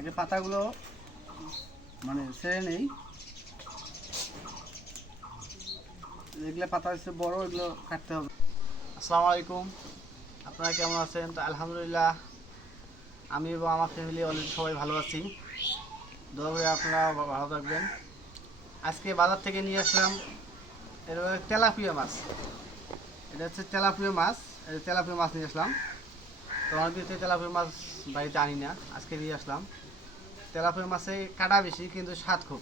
আগে পাতাগুলো মানে ছেড়ে নেই। যেগুলো পাতা হচ্ছে বড়, এগুলো কাটতে হবে। আসসালামু আলাইকুম। আপনারা কেমন আছেন? তো আলহামদুলিল্লাহ, আমি এবং আমার ফ্যামিলি অলরেডি সবাই ভালো আছি। দোয়া করে আপনারা ভালো থাকবেন। আজকে বাজার থেকে নিয়ে আসলাম এটা তেলাপিয়া মাছ। এটা হচ্ছে তেলাপিয়া মাছ তেলাপিয়া মাছ নিয়ে আসলাম। তো অনেকদিন তেলাপিয়া মাছ বাড়িতে আনি না, আজকে নিয়ে আসলাম। তেলাপিয়া মাছে কাটা বেশি, কিন্তু স্বাদ খুব।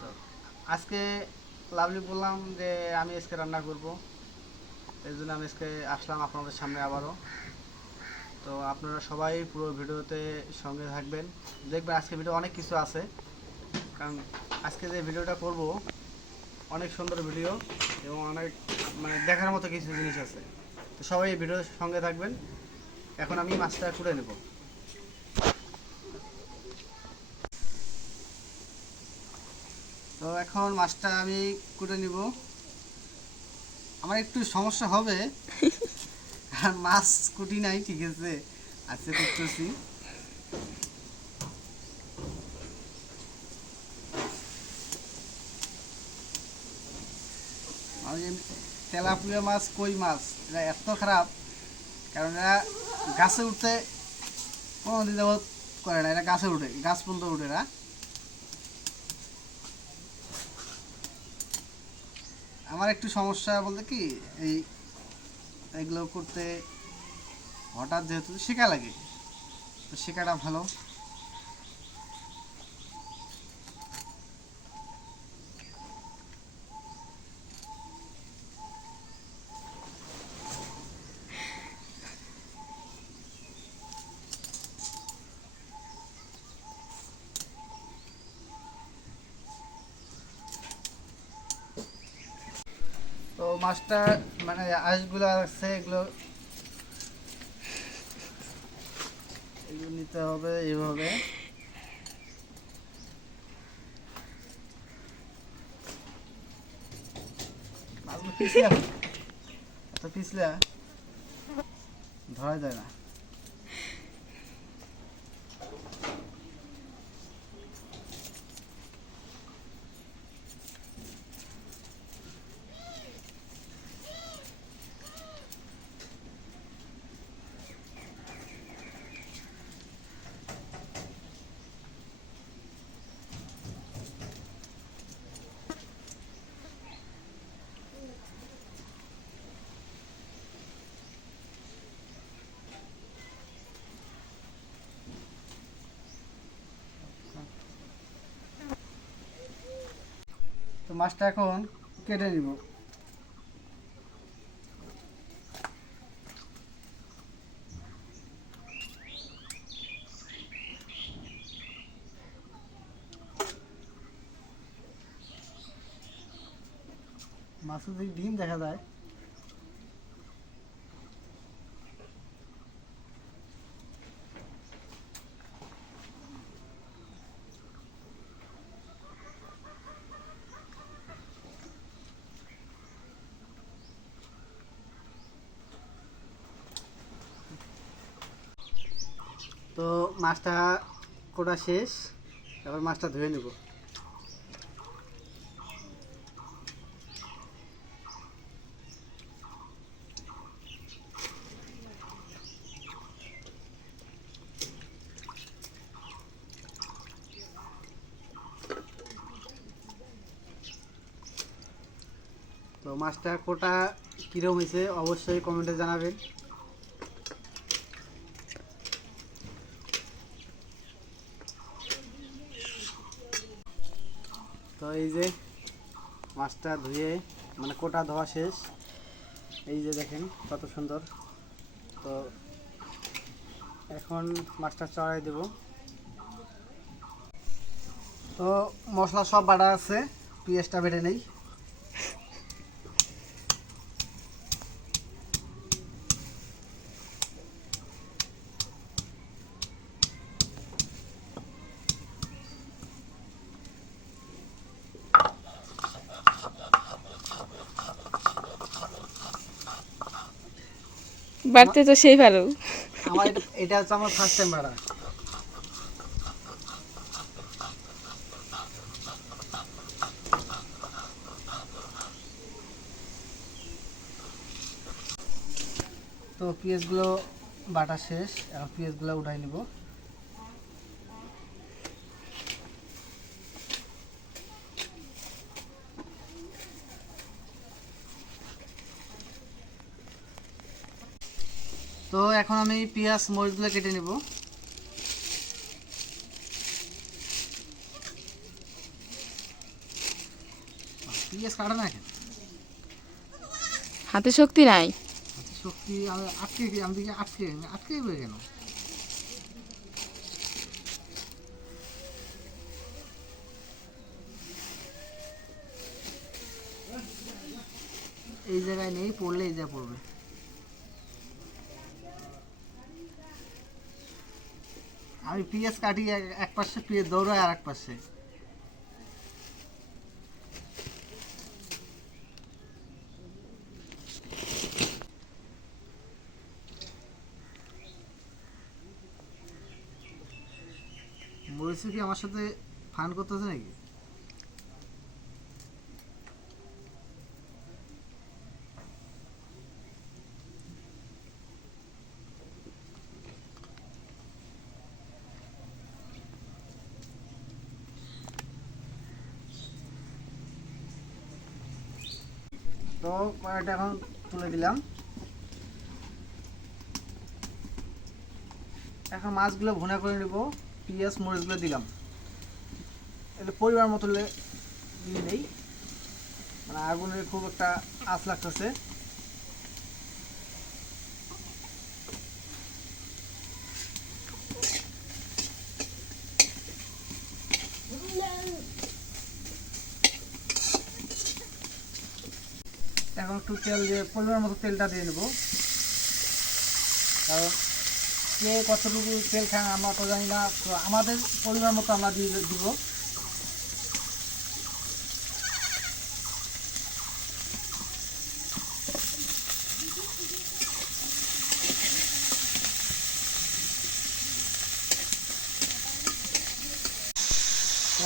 তো আজকে লাভলি বললাম যে আমি আজকে রান্না করব। এই জন্য আমি আজকে আসলাম আপনাদের সামনে আবারও। তো আপনারা সবাই পুরো ভিডিওতে সঙ্গে থাকবেন। দেখবেন আজকে ভিডিও অনেক কিছু আছে। কারণ আজকে যে ভিডিওটা করব, অনেক সুন্দর ভিডিও এবং অনেক মানে দেখার মতো কিছু জিনিস আছে। তো সবাই এই ভিডিওর সঙ্গে থাকবেন। এখন আমি মাছটা কুড়ে নেব। তো এখন মাছটা আমি কুটে নিব। আমার একটু সমস্যা হবে। আর মাছ কুটি নাই, ঠিক আছে? আজকে করতেছি তেলাপুয়া মাছ, কই মাছ, এরা এত খারাপ, কারণ এরা গাছে উঠতে কোনো দ্বিধাবোধ করে না। এরা গাছে উঠে, গাছ পর্যন্ত উঠে এরা আমার একটু সমস্যা বলতে কি, এই এগুলো করতে হঠাৎ যেহেতু শেখা লাগে, তো শেখাটা ভালো। তো মাছটা মানে আঁশগুলো আছে, এগুলো এগুলো নিতে হবে এইভাবে পিছলে। এত পিছলে, ধরা যায় না। মাছটা এখন কেটে নিব। মাছের ডিম দেখা যায় তো মাছটা কোটা শেষ, এবার মাছটা ধুয়ে নেব। তো মাছটা কোটা কীরকম হয়েছে অবশ্যই কমেন্টে জানাবেন। যে মাছটা ধুয়ে মানে কোটা ধোয়া শেষ। এই যে দেখেন কত সুন্দর। তো এখন মাছটা চড়াই দেব। তো মশলা সব বাড়া আছে, পেঁয়াজটা বেড়ে নেই। বাড়তে তো সেই ভালো। আমার এটা হচ্ছে আমার ফার্স্ট টাইম বাড়া তো পিএসগুলো বাটা শেষ, এখন পিএসগুলো উঠাই নিব। এখন আমি পেঁয়াজ মরিচগুলো কেটে নিব। পেঁয়াজ কাটা না কেন? হাতে শক্তি নাই? শক্তি আমি আটকে আমি দিকে আটকে আটকে যাবে কেন? এই জায়গায় নেই পড়লে এই জায়গায় পড়বে। আমি পিএস কাটি এক- পাশে, পিএস দৌড়াই আর এক পাশে। বলছি কি আমার সাথে ফান করতেছে নাকি? তো এটা এখন তুলে দিলাম। এখন মাছগুলো ভুনা করে নেব, পেঁয়াজ, মরিচগুলো দিলাম। এটা পরিবার মতো দিয়ে নেই মানে আগুনের খুব একটা আঁচ লাগতেছে এখন একটু তেল দিয়ে, পরিমাণ মতো তেলটা দিয়ে নেব। কারণ কে কতটুকু তেল খান আমরা তো জানি না, তো আমাদের পরিমাণ মতো আমরা দিয়ে দিব।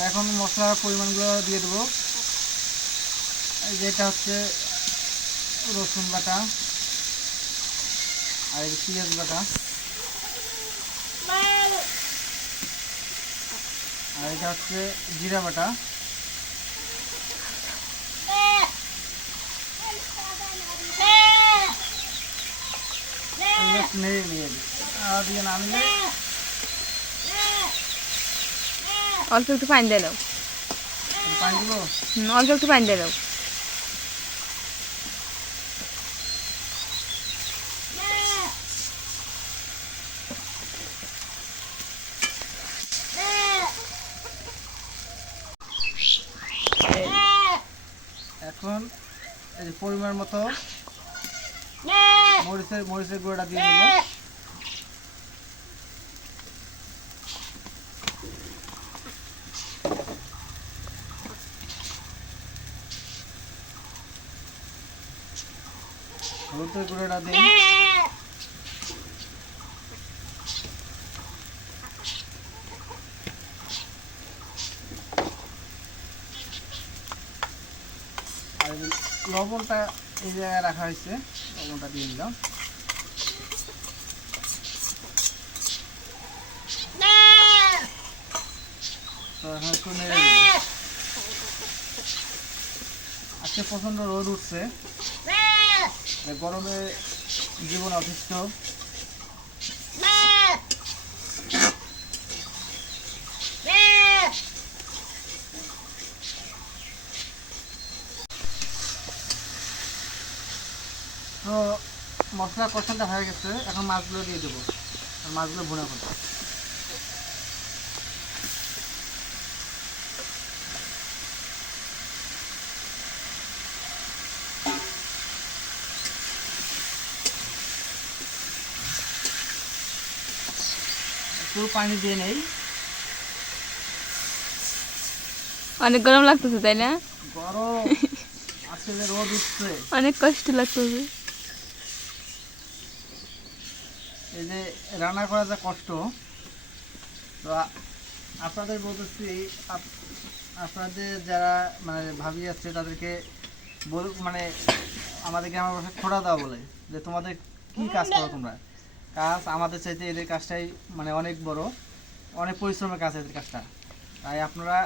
এখন মশলার পরিমাণগুলো দিয়ে দেবো। যেটা হচ্ছে রসুন বাটা আর এই যে পেঁয়াজ বাটা। আর এটা হচ্ছে জিরা বাটা। এগুলো একটু নেড়ে নিয়ে দিই আর দিয়ে নামলে অল্প একটু পানি দিয়ে দাও একটু পানি দিব? হুম, অল্প একটু পানি দিয়ে দাও এখন এই যে পরিমাণ মতো মরিচের মরিচের গুঁড়োটা দিয়ে দেবো। হলুদের গুঁড়োটা দিই আর এই যে লবণটা এই জায়গায় রাখা হয়েছে। লবণটা দিয়ে দিলাম। একটু নেড়ে আজকে প্রচণ্ড রোদ উঠছে। গরমে জীবন অতিষ্ঠ তো মশলা কষানটা হয়ে গেছে এখন মাছগুলো দিয়ে দেবো। আর মাছগুলো ভুনা করব। একটু পানি দিয়ে নেই। অনেক গরম লাগতেছে তাই না? গরম। যে রোদ উঠছে। অনেক কষ্ট লাগতেছে এই যে রান্না করা যা কষ্ট। তো আপনাদের বলতেছি আপনাদের যারা মানে ভাবি আছে তাদেরকে বল মানে আমাদের গ্রামের ভাষায় খোড়া দেওয়া বলে যে তোমাদের কি কাজ করো তোমরা? কাজ আমাদের চাইতে এদের কাজটাই মানে অনেক বড় অনেক পরিশ্রমের কাজ এদের কাজটা। তাই আপনারা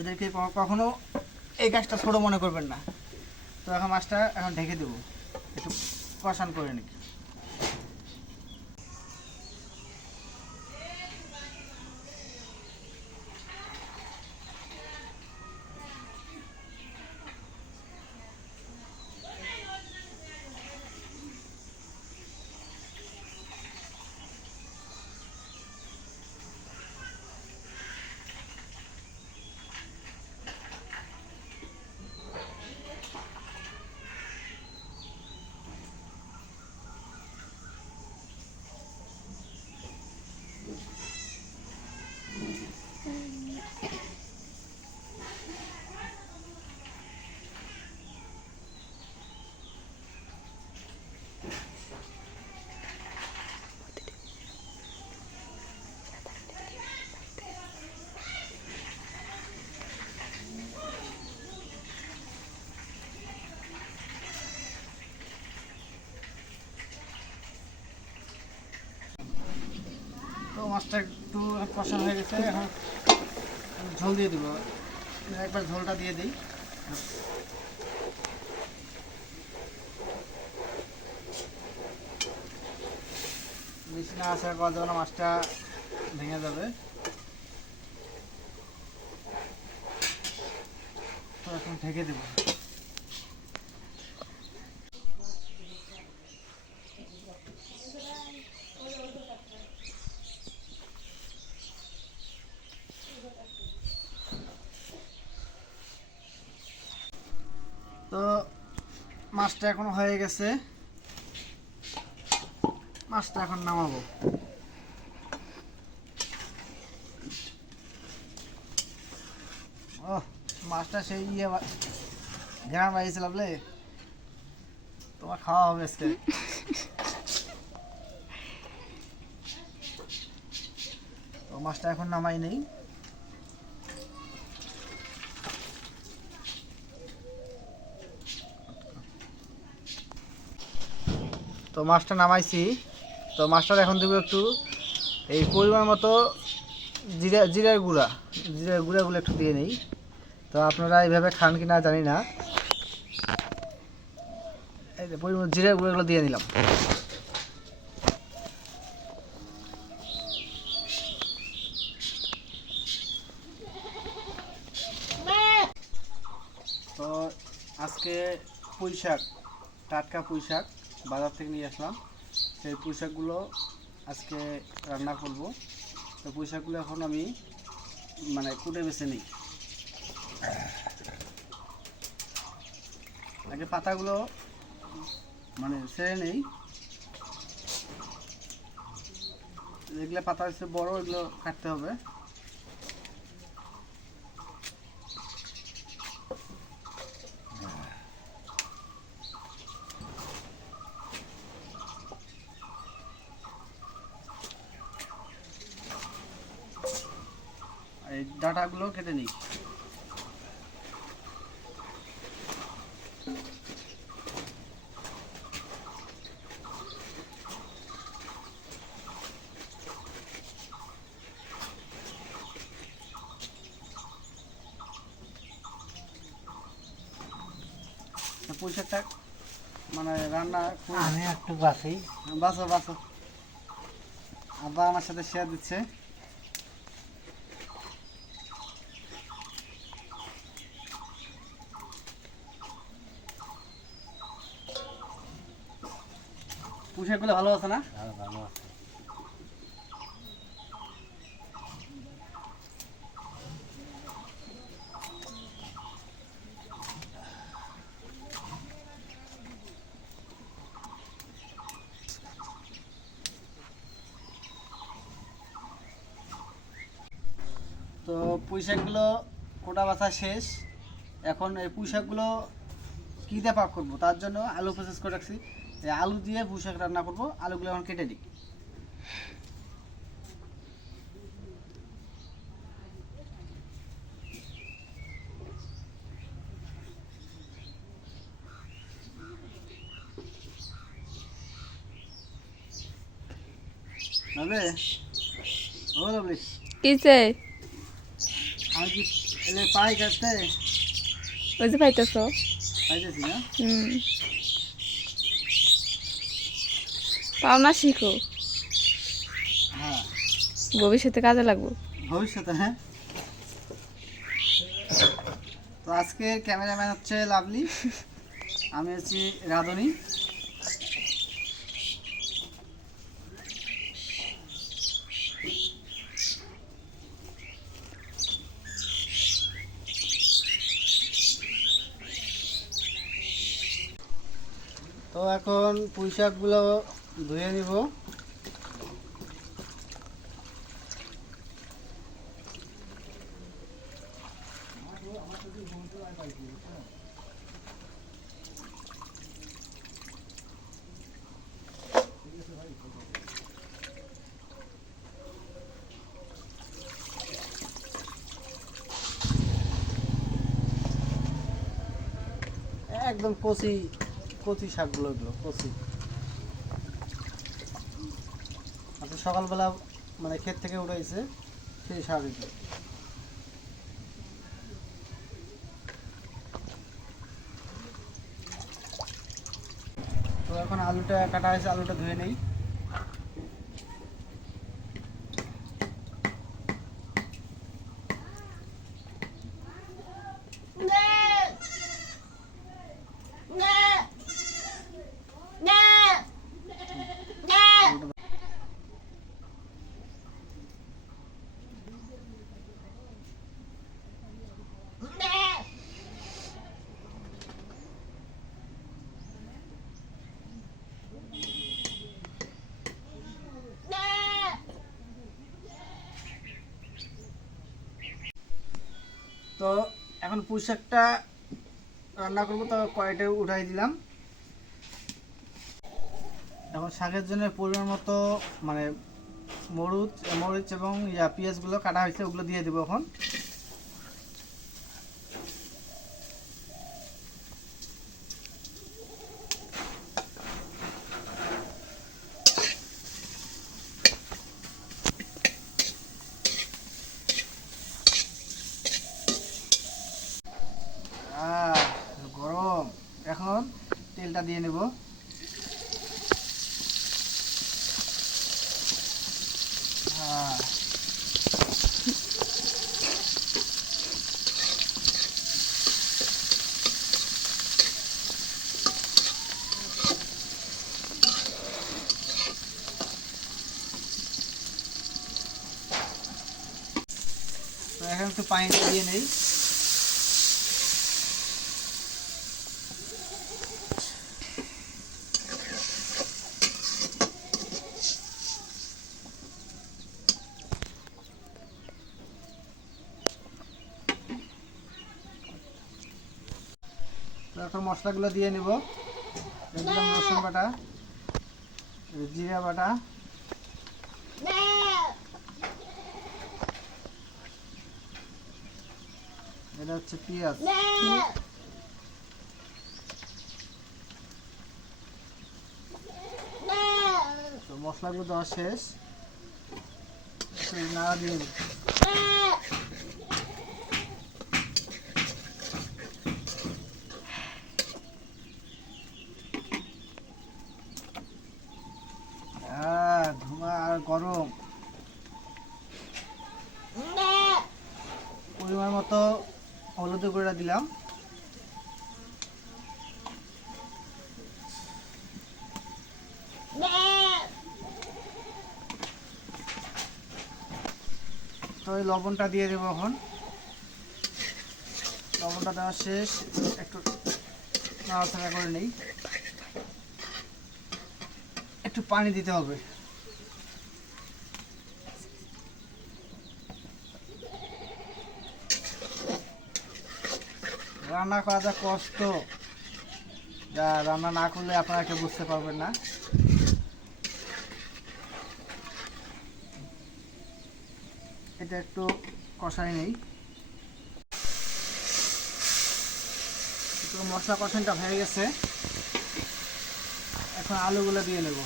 এদেরকে কখনো এই কাজটা ছোট মনে করবেন না। তো এখন মাছটা এখন ঢেকে দেবো একটু কষান করে নিই তো মাছটা একটু কষানো হয়ে গেছে, এখন ঝোল দিয়ে দেবো। একবার ঝোলটা দিয়ে দিই। বেশি না আসার করা যাবে মাছটা ভেঙে যাবে। এখন ঢেকে দেবো তো মাছটা এখন হয়ে গেছে। মাছটা এখন নামাবো। ও, মাছটা সেই ইয়ে ঘেরান বাড়িয়েছিলাম লে। তোমার খাওয়া হবে আজকে। তো মাছটা এখন নামাই নেই। তো মাছটা নামাইছি। তো মাছটা এখন দেবো একটু এই পরিমাণ মতো জিরা, জিরার গুঁড়া। জিরার গুঁড়াগুলো একটু দিয়ে নিই। তো আপনারা এইভাবে খান কি না। জানি না পরিমাণ জিরার গুঁড়াগুলো দিয়ে নিলাম। তো আজকে পুঁই শাক টাটকা পুঁই শাক বাজার থেকে নিয়ে আসলাম। সেই পুঁই শাকগুলো আজকে রান্না করব। তো পুঁই শাকগুলো এখন আমি মানে কুটে বেছে নিই। আগে পাতাগুলো মানে ছেড়ে নেই। যেগুলো পাতা হচ্ছে বড়, এগুলো কাটতে হবে। ডাটাগুলো কেটে নিই। পয়সাটা মানে রান্না আমি একটু বাসি। বাসো বাসো। আব্বা আমার সাথে শেয়ার দিচ্ছে। পোশাকগুলো ভালো আছে না? ভালো আছে। তো পুঁইশাকগুলো কোটা বাছা শেষ। এখন এই পুঁইশাকগুলো কী দিয়ে পাক করব? তার জন্য আলু প্রসেস করে রাখছি। আলু দিয়ে ভুষাক রান্না করব আলুগুলো এখন কেটে দিই। কিছে আমি এলে পাই কাটতে? ওই পাইতেছো। পাইতেছি না? হম। পাও না শিখো। হ্যাঁ। ভবিষ্যতে কাজে লাগবো। ভবিষ্যতে হ্যাঁ। তো আজকে ক্যামেরাম্যান হচ্ছে লাভলি আমি হচ্ছি রাধুনি। তো এখন পুঁই শাকগুলো ধুয়ে নিব। একদম কচি কচি শাকগুলো কচি। সকালবেলা মানে ক্ষেত থেকে উঠাইছে, সেই স্বাভাবিক তো এখন আলুটা কাটা হয়েছে, আলুটা ধুয়ে নেই। তো এখন পুঁই শাকটা রান্না করব, তো কড়াইটা উঠাই দিলাম। এখন শাকের জন্য পরিমাণ মতো মানে মরুচ, মরিচ এবং ইয়া, পেঁয়াজগুলো কাটা হয়েছে, ওগুলো দিয়ে দেবো এখন আহ, গরম এখন তেলটা দিয়ে নেব আহ, তো এখন একটু পানি দিয়ে নেই। এখন মশলাগুলো দিয়ে নিব। একদম রসুন বাটা জিরা বাটা এটা হচ্ছে পেঁয়াজ। তো মশলাগুলো দেওয়া শেষ। নাড়া দিয়ে ধোঁয়া আর গরম পরিমাণ মতো গুঁড়া দিলাম। তো এই লবণটা দিয়ে দেবো এখন। লবণটা দেওয়া শেষ। একটু নাড়াচাড়া করে নেই। একটু পানি দিতে হবে। রান্না করা যা কষ্ট, যা রান্না না করলে আপনারা কেউ বুঝতে পারবেন না। এটা একটু কষাই নেই। মশলা কষানটা হয়ে গেছে। এখন আলুগুলো দিয়ে নেব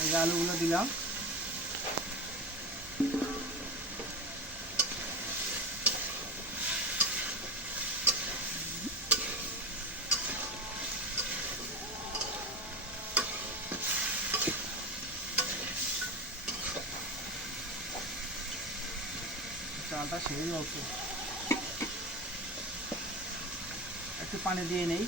এই যে আলুগুলো দিলাম। একটু পানি দিয়ে নেই।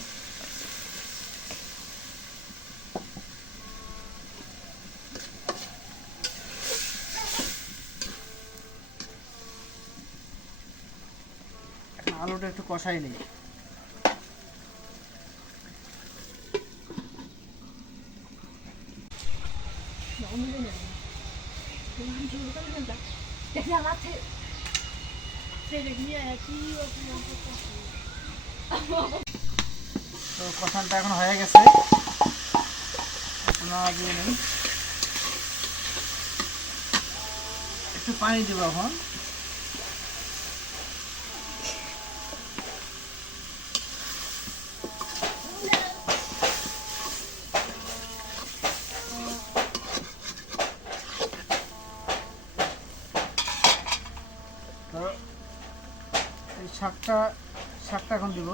আলুটা একটু কষাই নেই। তো কষানটা এখন হয়ে গেছে। দিয়ে একটু পানি দেবো এখন তো এই শাকটা শাকটা এখন দিব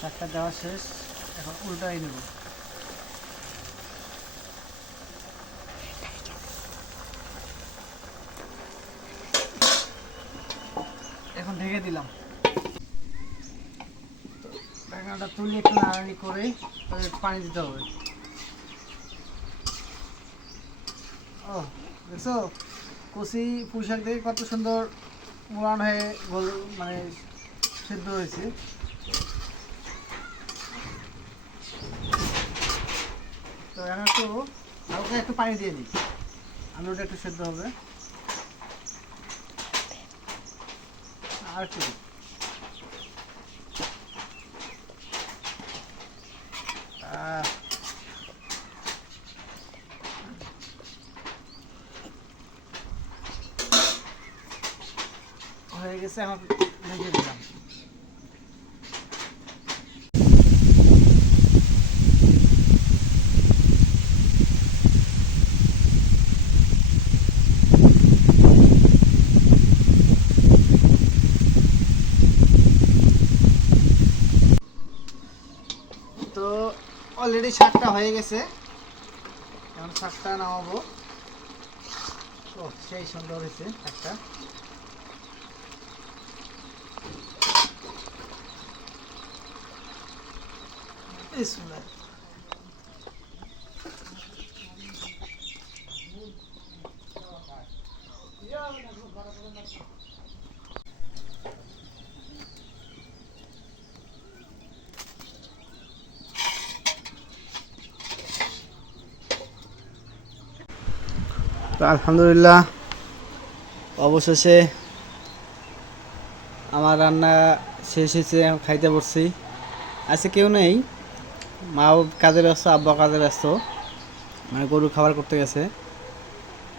শাকটা দেওয়া শেষ, এখন উল্টাই নেব। এখন ঢেকে দিলাম। ঢাকনাটা তুলে একটু নাড়ানি করে পানি দিতে হবে। ও, দেখছ? কষি পুঁইশাক দিয়ে কত সুন্দর মোড়ান হয়ে গোল মানে সেদ্ধ হয়েছে তো এখন একটু হালকা একটু পানি দিয়ে নিই আলুটা একটু সেদ্ধ হবে। আর একটু হয়ে গেছে, এখন ঢেকে দিলাম তো অলরেডি শাকটা হয়ে গেছে এখন শাকটা নামাবো ও সেই সুন্দর হয়েছে শাকটা বিসমিল্লাহ। তো আলহামদুলিল্লাহ। অবশেষে আমার রান্না শেষ হয়েছে খাইতে পড়ছি আজকে কেউ নেই মাও কাজে ব্যস্ত আব্বা কাজে ব্যস্ত। মানে গরু খাবার করতে গেছে।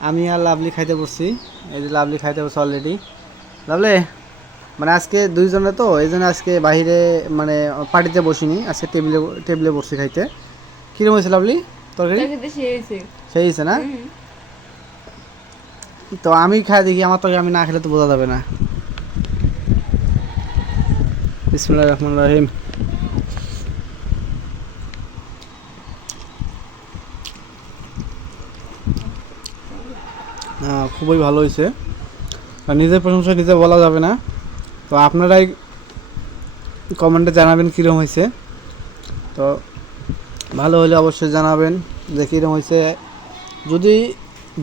আমি আর লাভলি খাইতে পড়ছি এই যে লাভলি খাইতে পড়ছে অলরেডি লাভলে মানে আজকে দুইজনে তো এই জন্য আজকে বাহিরে মানে পার্টিতে বসিনি। আজকে টেবিলে টেবিলে বসছি খাইতে। কীরকম হয়েছে লাভলি? তরকারি? সেই হয়েছে। না? তো আমি খাই দেখি, আমার তরকারি আমি না খেলে তো বোঝা যাবে না। বিসমুল্লাহ রহমান রহিম। খুবই ভালো হয়েছে। নিজের প্রশংসা নিজে বলা যাবে না। তো আপনারাই কমেন্টে জানাবেন কীরকম হয়েছে। তো ভালো হলে অবশ্যই জানাবেন যে কীরকম হয়েছে। যদি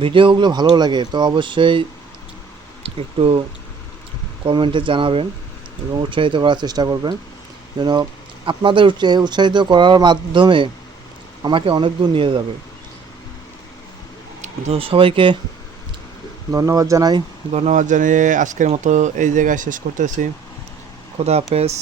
ভিডিওগুলো ভালো লাগে, তো অবশ্যই একটু কমেন্টে জানাবেন এবং উৎসাহিত করার চেষ্টা করবেন। যেন আপনাদের উৎসাহিত করার মাধ্যমে আমাকে অনেক দূর নিয়ে যাবে। তো সবাইকে ধন্যবাদ জানাই। ধন্যবাদ জানিয়ে আজকের মতো এই জায়গায় শেষ করতেছি। খোদা হাফেজ।